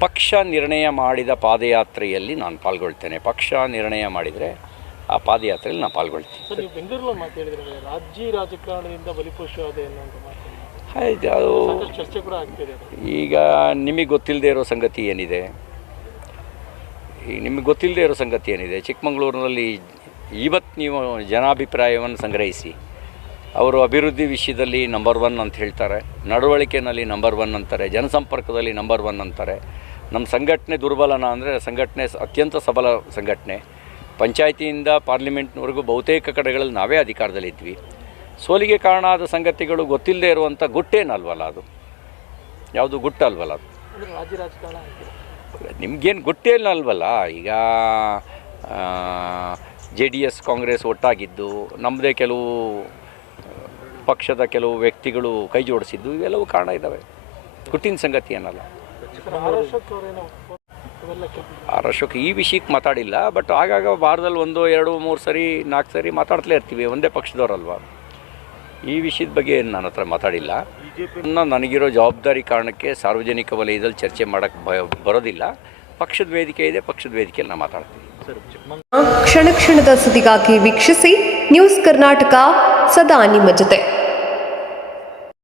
ಪಕ್ಷ ನಿರ್ಣಯ ಮಾಡಿದ ಪಾದಯಾತ್ರೆಯಲ್ಲಿ ನಾನು ಪಾಲ್ಗೊಳ್ತೇನೆ. ಪಕ್ಷ ನಿರ್ಣಯ ಮಾಡಿದರೆ ಆ ಪಾದಯಾತ್ರೆಯಲ್ಲಿ ನಾನು ಪಾಲ್ಗೊಳ್ತೀನಿ. ರಾಜ್ಯ ರಾಜಕಾರಣದಿಂದ ಅದೇ ಈಗ ನಿಮಗೆ ಗೊತ್ತಿಲ್ಲದೆ ಇರೋ ಸಂಗತಿ ಏನಿದೆ? ಈಗ ನಿಮಗೆ ಗೊತ್ತಿಲ್ಲದೆ ಇರೋ ಸಂಗತಿ ಏನಿದೆ? ಚಿಕ್ಕಮಗಳೂರಿನಲ್ಲಿ ಇವತ್ತು ನೀವು ಜನಾಭಿಪ್ರಾಯವನ್ನು ಸಂಗ್ರಹಿಸಿ. ಅವರು ಅಭಿವೃದ್ಧಿ ವಿಷಯದಲ್ಲಿ ನಂಬರ್ ಒನ್ ಅಂತ ಹೇಳ್ತಾರೆ. ನಡವಳಿಕೆಯಲ್ಲಿ ನಂಬರ್ ಒನ್ ಅಂತಾರೆ. ಜನಸಂಪರ್ಕದಲ್ಲಿ ನಂಬರ್ ಒನ್ ಅಂತಾರೆ. ನಮ್ಮ ಸಂಘಟನೆ ದುರ್ಬಲನ ಅಂದರೆ ಸಂಘಟನೆ ಅತ್ಯಂತ ಸಬಲ ಸಂಘಟನೆ. ಪಂಚಾಯಿತಿಯಿಂದ ಪಾರ್ಲಿಮೆಂಟ್ನವರೆಗೂ ಬಹುತೇಕ ಕಡೆಗಳಲ್ಲಿ ನಾವೇ ಅಧಿಕಾರದಲ್ಲಿದ್ವಿ. ಸೋಲಿಗೆ ಕಾರಣ ಆದ ಸಂಗತಿಗಳು ಗೊತ್ತಿಲ್ಲದೆ ಇರುವಂಥ ಗುಟ್ಟೇನಲ್ವಲ್ಲ ಅದು? ಯಾವುದು ಗುಟ್ಟಲ್ವಲ್ಲ ಅದು? ನಿಮಗೇನು ಗುಟ್ಟೇನಲ್ವಲ್ಲ ಈಗ ಜೆ ಡಿ ಎಸ್ ಕಾಂಗ್ರೆಸ್ ಒಟ್ಟಾಗಿದ್ದು ನಮ್ಮದೇ ಕೆಲವು, ಪಕ್ಷದ ಕೆಲವು ವ್ಯಕ್ತಿಗಳು ಕೈ ಜೋಡಿಸಿದ್ದು, ಇವೆಲ್ಲವೂ ಕಾರಣ ಇದ್ದಾವೆ. ಗುಟ್ಟಿನ ಸಂಗತಿ ಏನಲ್ಲ? ಆರ್ ಅಶೋಕ್ ಈ ವಿಷಯಕ್ಕೆ ಮಾತಾಡಿಲ್ಲ ಬಟ್ ಆಗಾಗ ವಾರದಲ್ಲಿ ಒಂದು, ಎರಡು, ಮೂರು ಸರಿ, ನಾಲ್ಕು ಸರಿ ಮಾತಾಡ್ತಲೇ ಇರ್ತೀವಿ, ಒಂದೇ ಪಕ್ಷದವರಲ್ವ? ಈ ವಿಷಯದ ಬಗ್ಗೆ ಏನು ನನ್ನ ಹತ್ರ ಮಾತಾಡಿಲ್ಲ. ನನಗಿರೋ ಜವಾಬ್ದಾರಿ ಕಾರಣಕ್ಕೆ ಸಾರ್ವಜನಿಕ ವಲಯದಲ್ಲಿ ಚರ್ಚೆ ಮಾಡೋಕ್ಕೆ ಬರೋದಿಲ್ಲ. ಪಕ್ಷದ ವೇದಿಕೆ ಇದೆ, ಪಕ್ಷದ ವೇದಿಕೆಯಲ್ಲಿ ನಾನು ಮಾತಾಡ್ತೀನಿ. ಕ್ಷಣ ಕ್ಷಣದ ಸುದ್ದಿಗಾಗಿ ವೀಕ್ಷಿಸಿ, ನ್ಯೂಸ್ ಕರ್ನಾಟಕ, ಸದಾ ನಿಮ್ಮ ಜೊತೆ.